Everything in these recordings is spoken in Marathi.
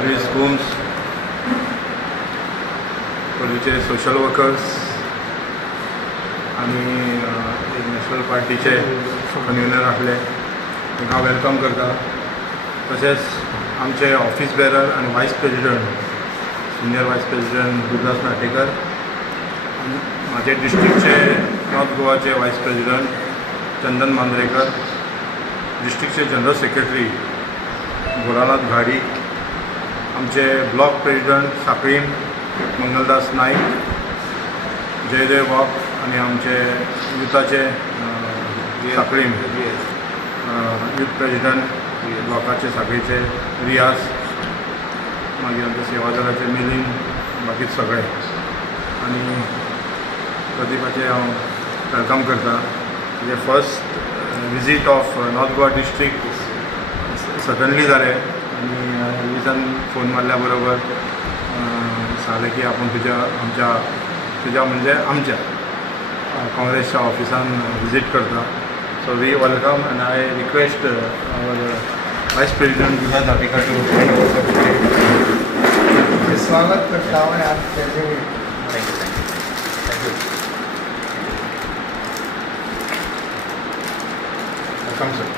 सर्विस होम्स, पयलींचे सोशल वर्कर्स आनी एक नॅशनल पार्टीचे कन्व्हिनर आसले तांकां हांव वेलकम करता. तशेंच आमचे ऑफिस बेरर आनी वायस प्रेजिडंट सिनियर वायस प्रेजिडंट गुरुदास नाटेकर, म्हाजे डिस्ट्रिक्टचे नॉर्थ गोवाचे वायस प्रेजिडंट चंदन मांद्रेकर, डिस्ट्रिक्टचे जनरल सेक्रेटरी भोलानाथ घाडी, आमचे ब्लॉक प्रेजिडंट सांखळीम मंगलदास नाईक, जयदेव वाघ आनी आमचे युथाचे सांखळीम यूथ प्रेजिडंट ब्लॉकाचे सांखळीचे रियाज, मागीर आमचे सेवादळाचे मिलिंद, बाकी सगळे आनी प्रदीपाचे हांव वेलकम करता. म्हणजे first visit of north Goa district suddenly जालें आनी विजान फोन मारल्या बरोबर सांगलें की आपूण तुज्या म्हणजे आमच्या काँग्रेसच्या ऑफिसान विजीट करता. So we welcome and I request our vice president Gurudas Natekar to स्वागत करता हूँ आप कैसे भी. Thank you welcome sir.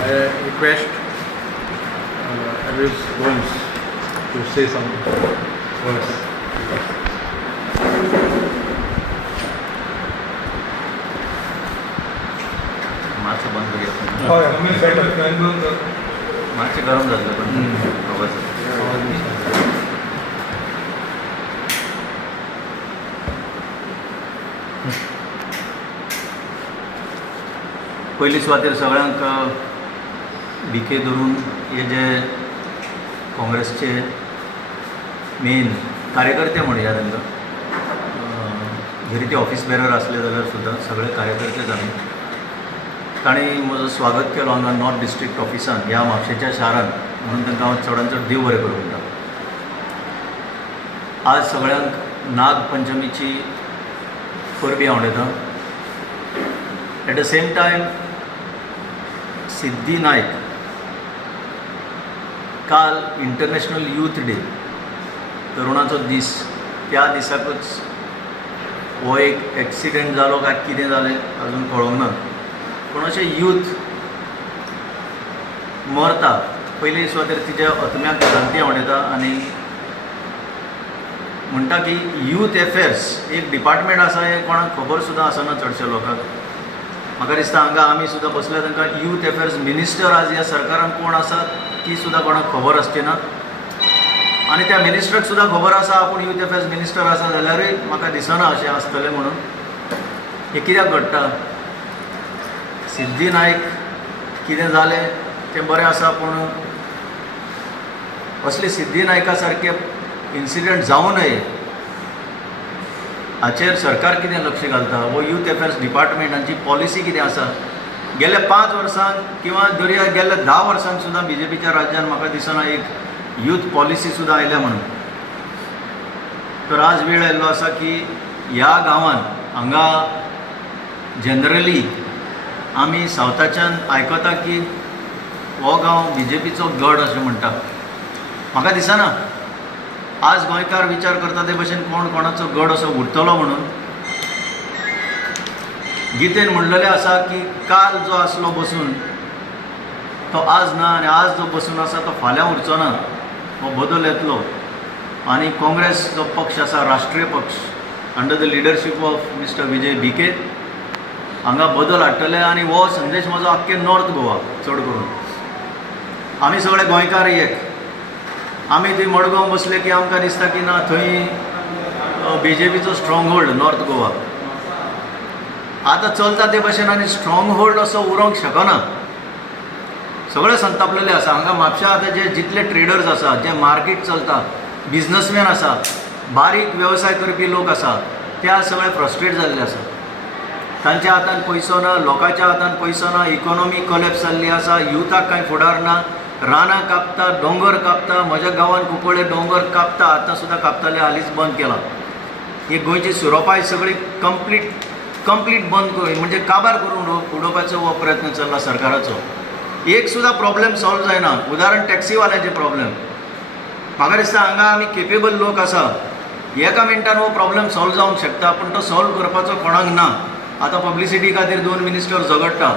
I request Elvis Holmes to say some words. मागचं बंद घेतलं होय मागचे गरम झालं पण बघायचं. पयली सुवातेर सगळ्यांक भिके धरून हे जे काँग्रेसचे मेन कार्यकर्ते म्हणया तांकां जरी ते ऑफिस बेरर असले जाल्यार सुद्दां सगळे कार्यकर्तेच आमी तांणी म्हजो स्वागत केलो हांगा नॉर्थ डिस्ट्रिक्ट ऑफिसान ह्या म्हापशेच्या शारान, म्हणून तांकां हांव चडांत चड देव बरें करूं म्हणटा. आज सगळ्यांक नाग पंचमीची परबी आवडटा. एट द सेम टायम सिद्धी नायक काल इंटरनॅशनल यूथ डे तरुणाचो दीस, त्या दिसाकूच हो एक एक्सिडेंट जालो काय कितें जालें अजून कळोंक ना, पूण अशें यूथ मरता. पयली सुवातेर तिच्या अतम्याक शांती आवडटा आनी म्हणटा की यूथ अफेर्स एक डिपार्टमेंट आसा हें कोणाक खबर सुद्दां आसना चडशा लोकांक. म्हाका दिसता हांगा आमी सुद्दां बसल्या तांकां यूथ अफेर्स मिनिस्टर आज ह्या सरकारान कोण आसा ती सुद्दां कोणाक खबर आसची ना, आनी त्या मिनिस्टराक सुद्दां खबर आसा आपूण यूथ अफेर्स मिनिस्टर आसा जाल्यारूय म्हाका दिसना अशें आसतलें म्हणून. हें कित्याक घडटा? सिद्धी नायक कितें जालें तें बरें आसा, पूण असले सिद्धी नायका सारके इन्सिडंट जावं नये हाचेर सरकार कितें लक्ष घालता, वो यूथ अफेर्स डिपार्टमेंटाची पॉलिसी कितें आसा? गेल्या 5 वर्सांक किंवा दर्या गेल्या 10 वर्सांक सुद्दां BJPच्या राज्यान म्हाका दिसना एक यूथ पॉलिसी सुद्दां आयल्या म्हणून. तर आज वेळ आयिल्लो आसा की ह्या गांवान हांगा जनरली आमी सावथाच्यान आयकता की हो गांव BJPचो गड अशें म्हणटा. म्हाका दिसना आज गोंयकार विचार करता ते भशेन कोण कोणाचो गड असो उरतलो म्हणून. गितेन म्हणलेलें आसा की काल जो आसलो बसून तो आज ना, आनी आज जो बसून आसा तो फाल्यां उरचो ना. हो बदल येतलो आनी काँग्रेस जो पक्ष आसा राष्ट्रीय पक्ष under the leadership of mister Vijay Bhike हांगा बदल हाडटले आनी हो संदेश म्हजो आख्खे नॉर्थ गोवा चड करून. आमी सगळे गोंयकार एक, आमी थंय मडगांव बसले की आमकां दिसता की ना थंय BJPचो स्ट्रॉंग होल्ड नॉर्थ गोवा. आतां चलता ते भशेन आनी स्ट्रॉंग होल्ड असो उरोंक शकना. सगळे संतापलेले आसा. हांगा म्हापशा आतां जे जितले ट्रेडर्स आसा, जे मार्केट चलता, बिजनसमॅन आसा, बारीक वेवसाय करपी लोक आसा, ते आज सगळे फ्रस्ट्रेट जाल्ले आसा. तांच्या हातान पयसो ना, लोकांच्या हातान पयसो ना, इकॉनॉमी कॉलेप्स जाल्ली आसा, युथाक कांय फुडार ना, रानां कापता, दोंगर कापता. म्हज्या गांवान कुंकळे दोंगर कापता, आतां सुद्दां कापताले, हालींच बंद केला. ही गोंयची सुरोपाय सगळी कंप्लीट बंद करून म्हणजे काबार करून उडोवपाचो हो प्रयत्न चल्ला सरकाराचो. एक सुद्दां प्रॉब्लेम सॉल्व जायना. उदाहरण टॅक्सीवाल्यांचे प्रॉब्लेम. म्हाका दिसता हांगा आमी केपेबल लोक आसा, एका मिनटान हो प्रॉब्लेम सॉल्व जावंक शकता, पूण तो सॉल्व करपाचो कोणाक ना. आतां पब्लिसिटी खातीर 2 मिनिस्टर झगडटा,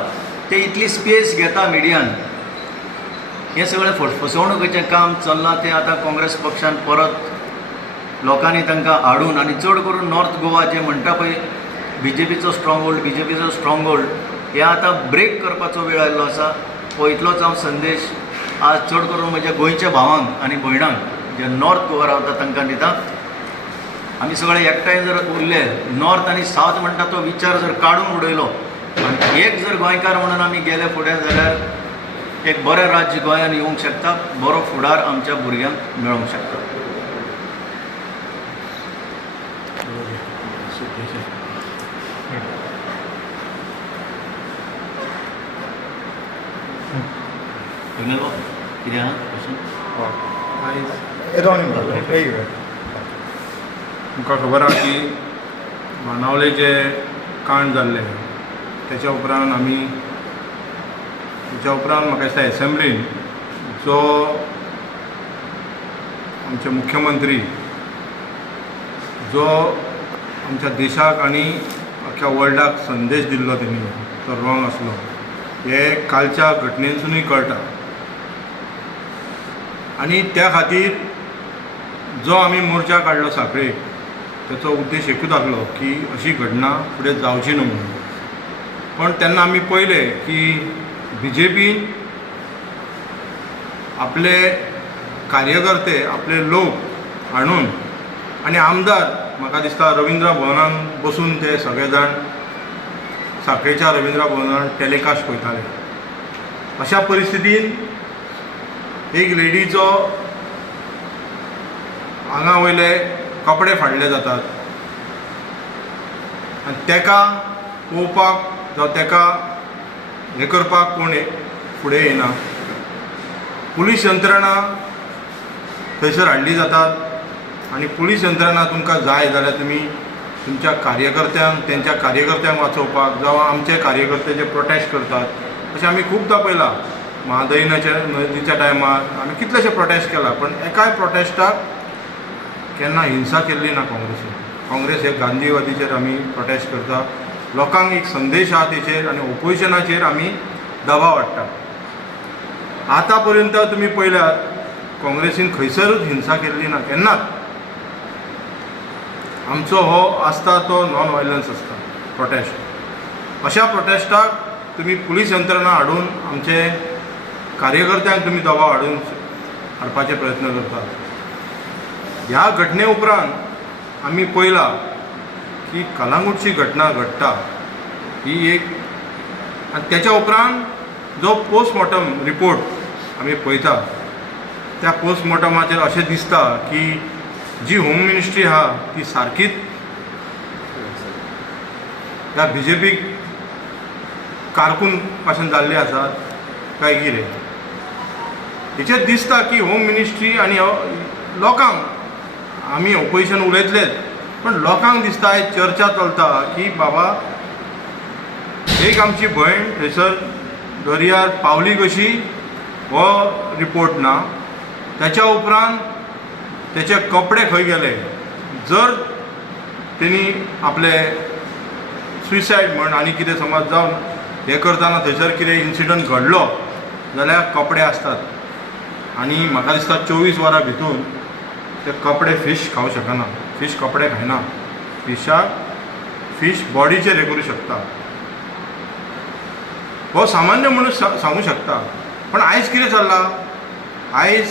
ते इतली स्पेस घेता मिडियान. हें सगळें फसवणुकीचें काम चल्लां तें आतां काँग्रेस पक्षान परत लोकांनी तांकां हाडून आनी चड करून नॉर्थ गोवा जे म्हणटा पळय बीजेपीचो स्ट्रॉंग होल्ड हें आतां ब्रेक करपाचो वेळ आयिल्लो आसा. हो इतलोच हांव संदेश आज चड करून म्हज्या गोंयच्या भावांक आनी भयणांक जे नॉर्थ गोवा रावता तांकां दिता. आमी सगळे एकठांय जर उरले, नॉर्थ आनी सावथ म्हणटा तो विचार जर काडून उडयलो आनी एक जर गोंयकार म्हणून आमी गेले फुडें जाल्यार एक बरें राज्य गोंयांत येवंक शकता, बरो फुडार आमच्या भुरग्यांक मेळोंक शकता. कितें आहा क्वेश्चन? तुमकां खबर आहा की मानावले जे कांड जाल्ले त्याच्या उपरांत म्हाका दिसता एसेंब्लीन जो आमचे मुख्यमंत्री जो आमच्या देशाक आनी अख्ख्या वर्ल्डाक संदेश दिल्लो तेणी तो रॉंग आसलो हे कालच्या घटनेंतसूनय कळटा. आनी त्या खातीर जो आमी मोर्चा काडलो साखळेक ताचो उद्देश एकूच आसलो की अशी घटना फुडें जावची न्हू म्हणून. पण तेन्ना आमी पळयलें की बीजेपीन आपले कार्यकर्ते आपले लोक हाडून आनी आमदार म्हाका दिसता रविंद्र भवनान बसून ते सगळे जाण साखळेच्या रविंद्र भवनान टॅलिकास्ट पळयताले. अशा परिस्थितीन एक लेडीचो हांगा वयले कपडे फाडले जातात आनी तेका पळोवपाक जावं तेका हें करपाक कोण फुडें येना. पुलीस यंत्रणा थंयसर हाडली जातात आनी पुलीस यंत्रणा तुमकां जाय जाल्यार तुमी तुमच्या कार्यकर्त्यांक तेंच्या कार्यकर्त्यांक वाचोवपाक जावं आमचे कार्यकर्ते जे प्रोटेस्ट करतात अशें आमी खूबदां पळयलां. म्हादय नदीच्या टायमार आमी कितलेशे प्रोटेस्ट केला, पण एकाय प्रोटेस्टाक केन्ना हिंसा केल्ली ना काँग्रेसीन. काँग्रेस हे गांधीवादीचेर आमी प्रोटेस्ट करता, लोकांक एक संदेश आहा तेचेर आनी ओपोजिशनाचेर आमी दबाव हाडटा. आतां पर्यंत तुमी पळयल्यार काँग्रेसीन खंयसरूच हिंसा केल्ली ना केन्नाच. आमचो हो आसता तो नॉन व्हायलन्स आसता प्रोटेस्ट. अशा प्रोटेस्टाक तुमी पुलीस यंत्रणा हाडून आमचे कार्यकर्त्यांक तुमी दबाव हाडपाचे प्रयत्न करतात. ह्या घटने उपरांत आमी पळयलां की कलांगूटची घटना घडटा ही एक, आनी तेच्या उपरांत जो पोस्टमॉर्टम रिपोर्ट आमी पळयता त्या पोस्टमॉर्टमाचेर अशें दिसता की जी होम मिनिस्ट्री आहा ती सारकीच ह्या बीजेपीक कारकून पासून जाल्ली आसात काय कितें. हेचेर दिसता की होम मिनिस्ट्री आनी लोकांक आमी ओपोजिशन उलयतलेच, पण लोकांक दिसता आयज चर्चा चलता की बाबा एक आमची भयण थंयसर दर्यार पावली कशी हो रिपोर्ट ना. त्याच्या उपरांत तेचे कपडे खंय गेले, जर तेणी आपले सुसायड म्हण आनी कितें समज जावन हें करतना थंयसर कितें इन्सिडंट घडलो जाल्यार कपडे आसतात आनी म्हाका दिसता 24 वरां भितून ते कपडे फीश खावंक शकना. फीश कपडे खायना, फीश बॉडीचेर हें करूं शकता. हो सामान्य मनीस सांगूं शकता. पण आयज कितें चल्लां, आयज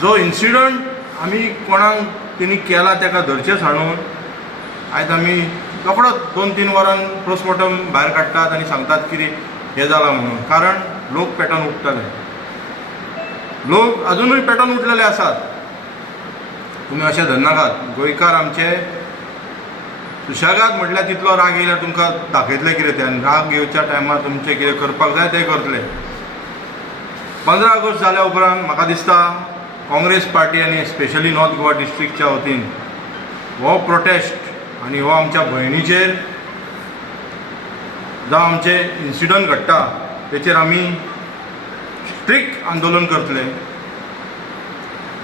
जो इन्सिडंट आमी कोणाक तेणी केला तेका धरचेच हाडून आयज आमी रोखडोच 2-3 वरान पोस्टमॉर्टम भायर काडटात आनी सांगतात कितें हें जालां म्हणून. कारण लोक पेटोवन उठ्ठले, लोक अजुनूय पेटोवन उठलेले आसात. तुमी अशें धरनाकात. गोंयकार आमचे सुशेगाद म्हटल्यार तितलो राग येयल्यार तुमकां दाखयतले कितें ते, आनी राग येवच्या टायमार तुमचें कितें करपाक जाय तें करतले. 15 ऑगस्ट जाल्या उपरांत म्हाका दिसता काँग्रेस पार्टी आनी स्पेशली नॉर्थ गोवा डिस्ट्रिक्टच्या वतीन हो प्रोटेस्ट आनी हो आमच्या भयणीचेर जावं आमचे इन्सिडंट घडटा तेचेर आमी स्ट्रिक्ट आंदोलन करतले.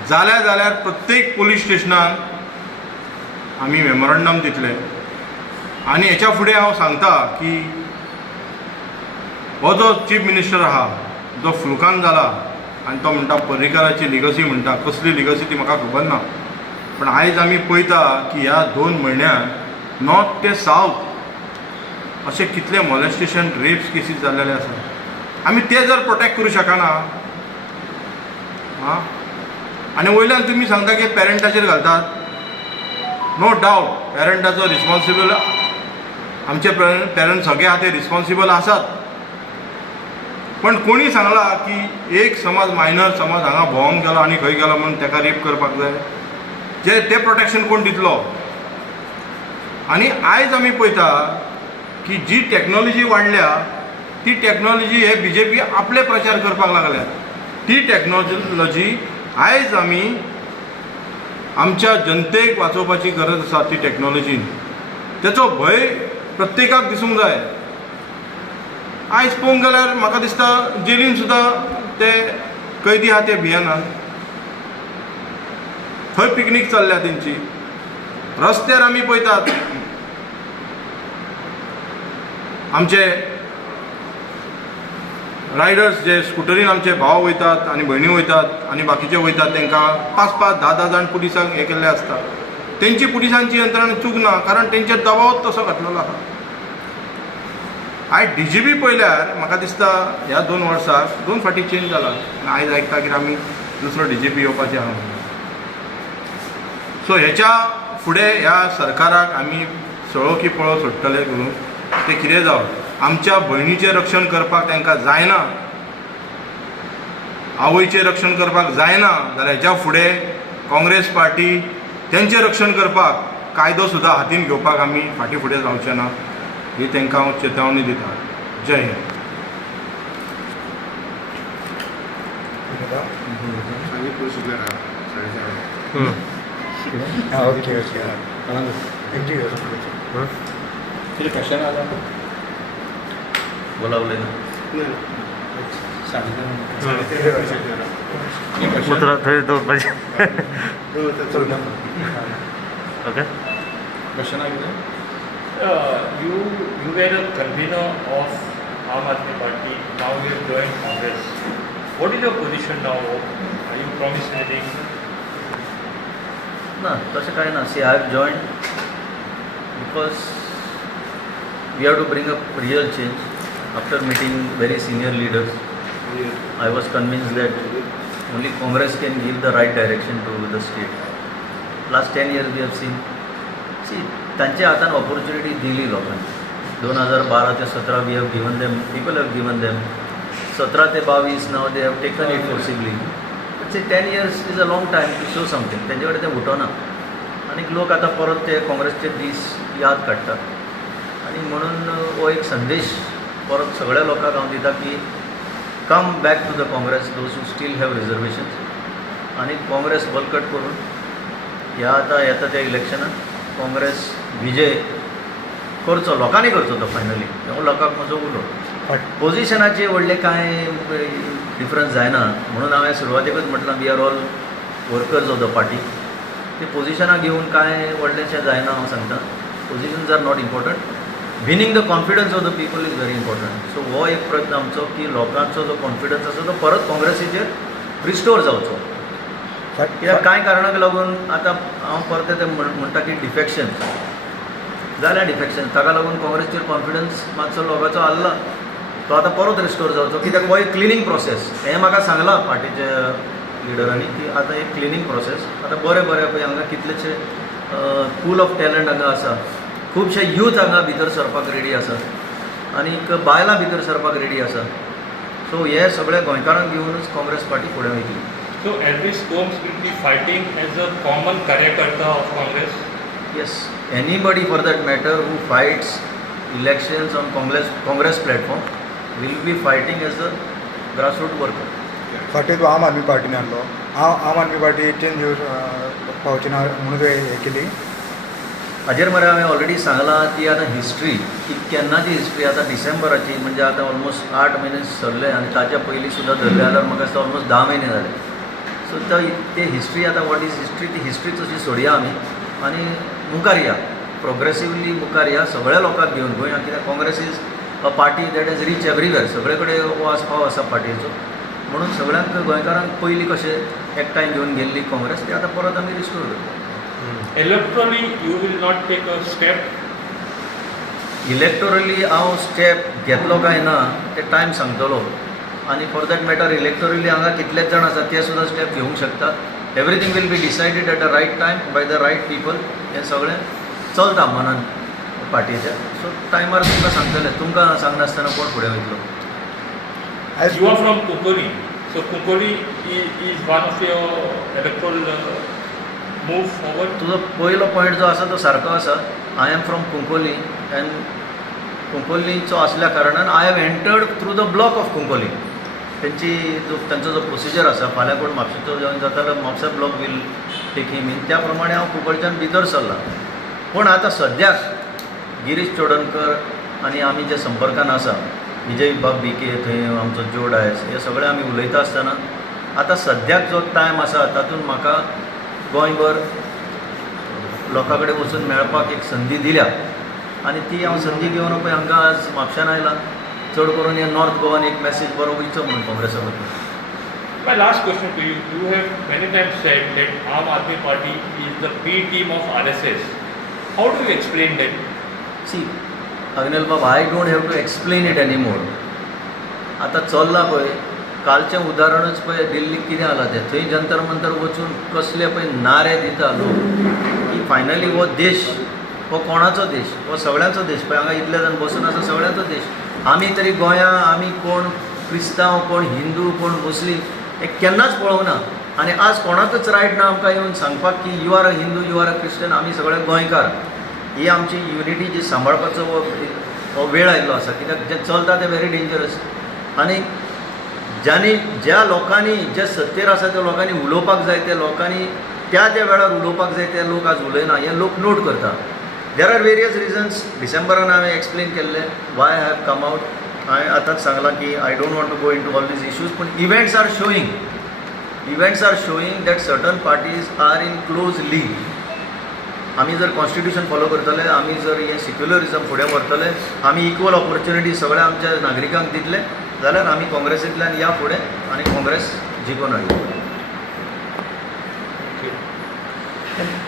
जाल्यार प्रत्येक पुलीस स्टेशनान आमी मेमोरंडम दितले. आनी हेच्या फुडें हांव सांगता की हो जो चीफ मिनिस्टर आहा जो फुलकान जाला आनी तो म्हणटा पर्रीकाराची लिगसी म्हणटा, कसली लिगसी ती म्हाका खबर ना, पण आयज आमी पळयता की ह्या 2 म्हयन्यांत नॉर्थ ते सावथ अशे कितले मॉलेस्टेशन रेप्स केसीस जाल्लेले आसा. आमी ते जर प्रोटेक्ट करूं शकना आं. आनी वयल्यान तुमी सांगता की पेरंटाचेर घालतात. नो डावट पेरंटाचो रिस्पॉन्सिबल, आमचे पेरंट सगळे आहा ते रिस्पॉन्सिबल आसात. पण कोणी सांगला की एक समज मायनर समज हांगा भोंवंक गेलो आनी खंय गेलो म्हणून ताका रेप करपाक जाय, ते प्रोटेक्शन कोण दितलो. आनी आयज आमी पळयता की जी टॅक्नॉलॉजी वाडल्या ती टॅक्नॉलॉजी हे BJP आपले प्रचार करपाक लागल्या. ती टॅक्नॉलॉजी आयज आमी आमच्या जनतेक वाचोवपाची गरज आसा. ती टॅक्नॉलॉजीन तेचो भंय प्रत्येकाक दिसूंक जाय. आयज पळोवंक गेल्यार म्हाका दिसता जेलीन सुद्दां ते कैदी आहा ते भियेनात. थंय पिकनीक चल्ल्या तेंची. रस्त्यार आमी पळयतात आमचे रायडर्स जे स्कुटरीन आमचे भाव वयतात आनी भयणी वयतात आनी बाकीचे वयतात तांकां 5-5, 10-10 जाण पुलिसांक हे केल्ले आसता. तेंची पुलिसांची यंत्रणा चूक ना, कारण तेंचेर दबावच तसो घातलेलो आसा. आयज DGP पळयल्यार म्हाका दिसता ह्या 2 वर्सांक 2 फावटी चेंज जाला. आयज आयकता की आमी दुसरो DGP येवपाचे आहा म्हणून. सो हेच्या फुडें ह्या सरकाराक आमी सळो की पळो सोडटले करून ते कितें जावं. आमच्या भयणीचें रक्षण करपाक तांकां जायना, आवयचें रक्षण करपाक जायना जाल्यार हेच्या फुडें काँग्रेस पार्टी तेंचें रक्षण करपाक कायदो सुद्दां हातीन घेवपाक आमी फाटीं फुडें जावचे ना ही तांकां हांव चेतावणी दिता. जय हिंद. ओके बोलावले ना. उतरा थंय दवरपाचें. Okay. You were a convener of Aam Aadmi Party. Now you have joined Congress. What is your position now? Are you promised anything? ना तशें कांय ना. See I have joined because we have to bring up real change. After meeting very senior leaders, I was convinced that only Congress can give the right direction to the state. Last 10 years we have seen, त्यांच्या हातान opportunity दिली लोकांनी. 2012 ते 17 we have given them, people have given them. 17 ते 22 now they have taken it forcibly. But say 10 years is a long time to show something. त्यांच्याकडे ते उठोना आणि लोक आता परत ते काँग्रेसचे दीस याद काडटात. आणि म्हणून हो एक संदेश परत सगळ्या लोकांक हांव दिता की come back to the Congress those who still have reservations. आनी काँग्रेस बलकट करून ह्या आतां येता त्या इलेक्शनात काँग्रेस विजय करचो, लोकांनी करचो तो फायनली. हो लोकांक म्हजो उलो. पोजिशनाचे व्हडले कांय डिफरन्स जायना. म्हणून हांवें सुरवातेकूच म्हटलां we are all workers of the party. ते पोजिशनाक घेवन कांय व्हडलेंशें जायना. हांव सांगता positions are not important. Winning the confidence of the people is very important. So हो एक प्रयत्न आमचो की लोकांचो जो कॉन्फिडन्स आसा तो परत काँग्रेसीचेर रिस्टोर जावचो. कित्याक कांय कारणाक लागून आतां हांव परते ते म्हणटा की डिफेक्शन जाल्या डिफेक्शन ताका लागून काँग्रेसचेर कॉन्फिडन्स मातसो लोकांचो आसला. तो आतां परत रिस्टोर जावचो. कित्याक हो एक क्लिनींग प्रोसेस. हें म्हाका सांगलां पार्टीच्या लिडरांनी की आतां एक क्लिनींग प्रोसेस. आतां बरें पळय हांगा कितलेशे पूल ऑफ टॅलंट हांगा आसा. खुबशे यूथ हांगा भितर सरपाक रेडी आसा आनीक बायलां भितर सरपाक रेडी आसा. सो हे सगळे गोंयकारांक घेवनूच काँग्रेस पार्टी फुडें वयतली. So Elvis Combs will be fighting as a common Karyakarta of Congress? Yes, anybody for that matter who fights elections on Congress platform will be fighting as a grassroots worker. फाटी तूं आम आदमी पार्टीन आहलो. आम आदमी पार्टी चेंज पावची ना म्हणून तुवें हें केली. हाजेर मरे हांवें ऑलरेडी सांगलां ती आतां हिस्ट्री की केन्नाची हिस्ट्री आतां डिसेंबराची म्हणजे आतां ऑलमोस्ट 8 म्हयने सरले आनी ताच्या पयलीं सुद्दां धरले जाल्यार म्हाका दिसता ऑलमोस्ट 10 म्हयने जाले. सो ते हिस्ट्री आतां वॉट इज हिस्ट्री ती हिस्ट्री तशी सोडया आमी आनी मुखार या प्रोग्रेसिवली मुखार या सगळ्या लोकांक घेवन गोंया कित्याक Congress is a party that is reach everywhere सगळे कडेन हो आस्पाव आसा पार्टीचो म्हणून सगळ्यांक गोंयकारांक पयलीं कशें एकठांय घेवन गेल्ली काँग्रेस ती आतां परत आमी रिस्टोर करता. Electorally, you will not take a step. Electorally हांव स्टेप घेतलो काय ना ते टायम सांगतलो आनी फॉर दॅट मॅटर इलेक्टोरली हांगा कितलेच जाण आसात ते सुद्दां स्टेप घेवंक शकतात. Everything will be decided at the right time by the right people. हें सगळें चलता मनान पार्टीच्या. सो टायमार तुमकां सांगतले तुमकां सांगनासतना कोण फुडें वयतलो. As You are from Kunkoli, so Kunkoli is one of your electoral move forward. तुजो पयलो पॉयंट जो आसा तो सारको आसा. I am from Kunkolli and कुंकोलीचो आसल्या कारणान I have entered through the block of Kunkolli. त्यांचो जो प्रोसिजर आसा फाल्यां कोण म्हापशेचो जॉइन जाता जाल्यार Mapusa block will take him in त्या प्रमाणे हांव कुंकोळच्यान भितर सरला. पूण आतां सद्याक गिरीश चोडणकर आनी आमी जे संपर्कान आसा विजय बाब बीके थंय आमचो जोड आयस हे सगळे आमी उलयता आसतना आतां सद्याक जो टायम आसा तातूंत म्हाका गोंयभर लोकां कडेन वचून मेळपाक एक संदी दिल्या आनी ती हांव संदी घेवन पळय हांगा आज म्हापशान आयलां. चड करून हे नॉर्थ गोवान एक मॅसेज बरो वयचो म्हणून काँग्रेसा बद्दल. My last question to you: you have many times said that Aam Aadmi Party is the B team of RSS. How do you explain that? See Agnel बाब I don't have to explain it any more. आतां चल्लां पळय कालचें उदाहरणच पळय दिल्लीक कितें जालां तें थंय जंतर मंतर वचून कसले पळय नारे दिता लोक की फायनली हो देश हो कोणाचो देश हो सगळ्यांचो देश पळय हांगा इतले जाण बसून आसा सगळ्यांचो देश. आमी तरी गोंयां आमी कोण क्रिस्तांव कोण हिंदू कोण मुस्लीम हे केन्नाच पळोवंक ना आनी आज कोणाकच रायट ना आमकां येवन सांगपाक की you are a Hindu you are a Christian. आमी सगळे गोंयकार. ही आमची युनिटी जी सांबाळपाचो हो वेळ आयिल्लो आसा कित्याक जें चलता तें व्हेरी डेंजरस. आनी ज्या लोकांनी जे सत्तेर आसा त्या लोकांनी उलोवपाक जाय त्या लोकांनी त्या वेळार उलोवपाक जाय ते लोक आज उलयना हे लोक नोट करता. There are various reasons. डिसेंबरान हांवें एक्सप्लेन केल्ले why I have come out. हांवें आतांच सांगलां की I don't want to go in to all these issues पूण events are showing that certain parties are in close league. आमी जर कॉन्स्टिट्यूशन फॉलो करतले आमी जर हे सेक्युलरिझम फुडें व्हरतले आमी इक्वल ऑपॉर्च्युनिटी सगळ्या आमच्या नागरिकांक दितले जाल्यार आमी काँग्रेसींतल्यान या फुडें आनी काँग्रेस जिखून हाडली.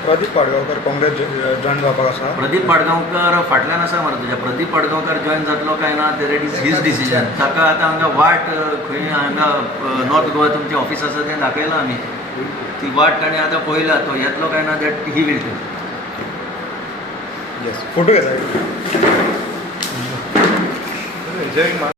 प्रदीप पाडगांवकर काँग्रेस जॉईन जावपाक आसा. प्रदीप पाडगांवकर फाटल्यान आसा मरे तुज्या. प्रदीप पाडगांवकर जॉइन जातलो काय ना ते इज हीज डिसिजन. ताका आतां हांगा वाट खंय हांगा नॉर्थ गोवा तुमचें ऑफीस आसा तें दाखयलां आमी. ती वाट ताणें आतां पळयला तो येतलो काय ना that he will take. Yes photo घेता. जय